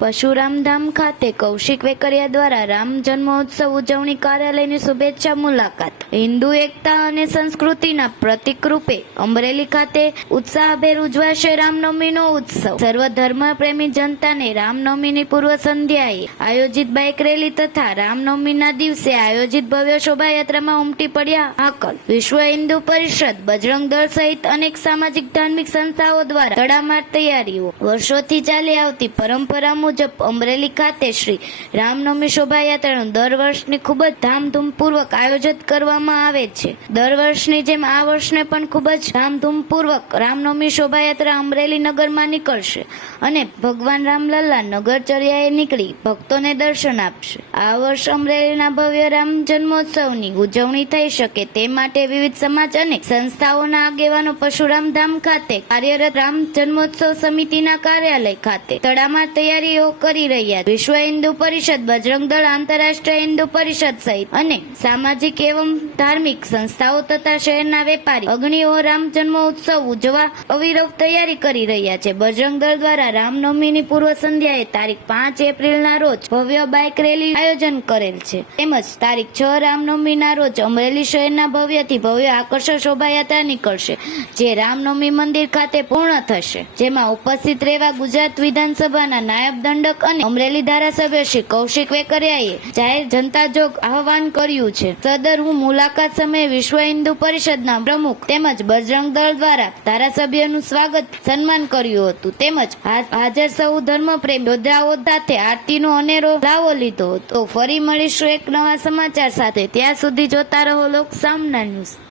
પરશુરામધામ ખાતે કૌશિક વેકરિયા દ્વારા રામ જન્મોત્સવ ઉજવણી કાર્યાલયની શુભેચ્છા મુલાકાત. હિન્દુ એકતા અને સંસ્કૃતિના પ્રતીક રૂપે અમરેલી ખાતે ઉત્સાહભેર ઉજવાશે રામનવમીનો ઉત્સવ. સર્વધર્મ પ્રેમી જનતાને રામનવમીની પૂર્વ સંધ્યાએ આયોજિત બાઇક રેલી તથા રામનવમીના દિવસે આયોજિત ભવ્ય શોભાયાત્રામાં ઉમટી પડ્યા હાકલ. વિશ્વ હિન્દુ પરિષદ, બજરંગ દળ સહિત અનેક સામાજિક ધાર્મિક સંસ્થાઓ દ્વારા તડામાર તૈયારીઓ. વર્ષોથી ચાલી આવતી પરંપરા મુજબ અમરેલી ખાતે શ્રી રામનવમી શોભાયાત્રાનું દર વર્ષની ખૂબ જ ધામધૂમપૂર્વક આયોજન કરવામાં આવે છે. દર વર્ષની જેમ આ વર્ષને પણ ખૂબ જ ધામધૂમપૂર્વક રામનવમી શોભાયાત્રા અમરેલી નગરમાં નીકળશે અને ભગવાન રામલલ્લા નગરચર્યાએ નીકળી ભક્તોને દર્શન આપશે. આ વર્ષ અમરેલીના ભવ્ય રામ જન્મોત્સવની ઉજવણી થઈ શકે તે માટે વિવિધ સમાજ અને સંસ્થાઓના આગેવાનો પરશુરામધામ ખાતે કાર્યરત રામ જન્મોત્સવ સમિતિના કાર્યાલય ખાતે તડામાર તૈયારીઓ કરી રહ્યા છે. વિશ્વ હિન્દુ પરિષદ, બજરંગ દળ, આંતરરાષ્ટ્રીય હિન્દુ પરિષદ સહિત અને સામાજિક એવં ધાર્મિક સંસ્થાઓ તથા શહેરના વેપારી અગ્રણીઓ રામ જન્મોત્સવ ઉજવવા અવિરત તૈયારી કરી રહ્યા છે. બજરંગ દળ દ્વારા રામનવમીની પૂર્વ સંધ્યાએ તારીખ 5 એપ્રિલના રોજ ભવ્ય બાઇક રેલી આયોજન કરેલ છે. તેમજ તારીખ 6 રામનવમીના રોજ અમરેલી શહેરના ભવ્યથી ભવ્ય આકર્ષક શોભાયાત્રા નીકળશે, જે રામનવમી મંદિર ખાતે પૂર્ણ થશે. જેમાં ઉપસ્થિત રહેવા ગુજરાત વિધાનસભાના નાયબ દંડક અને અમરેલી ધારાસભ્ય શ્રી કૌશિક વેકરિયાએ જાહેર જનતા જોગ આહવાન કર્યું છે. સદર મુલાકાત સમયે વિશ્વ હિન્દુ પરિષદના પ્રમુખ તેમજ બજરંગ દળ દ્વારા ધારાસભ્યનું સ્વાગત સન્માન કર્યું હતું. તેમજ હાજર સૌ ધર્મપ્રેમી યોદ્ધાઓ સાથે આરતીનો અનેરો લાવો લીધો હતો. તો ફરી મળીશું એક નવા સમાચાર સાથે. ત્યાં સુધી જોતા રહો લોક સામના ન્યૂઝ.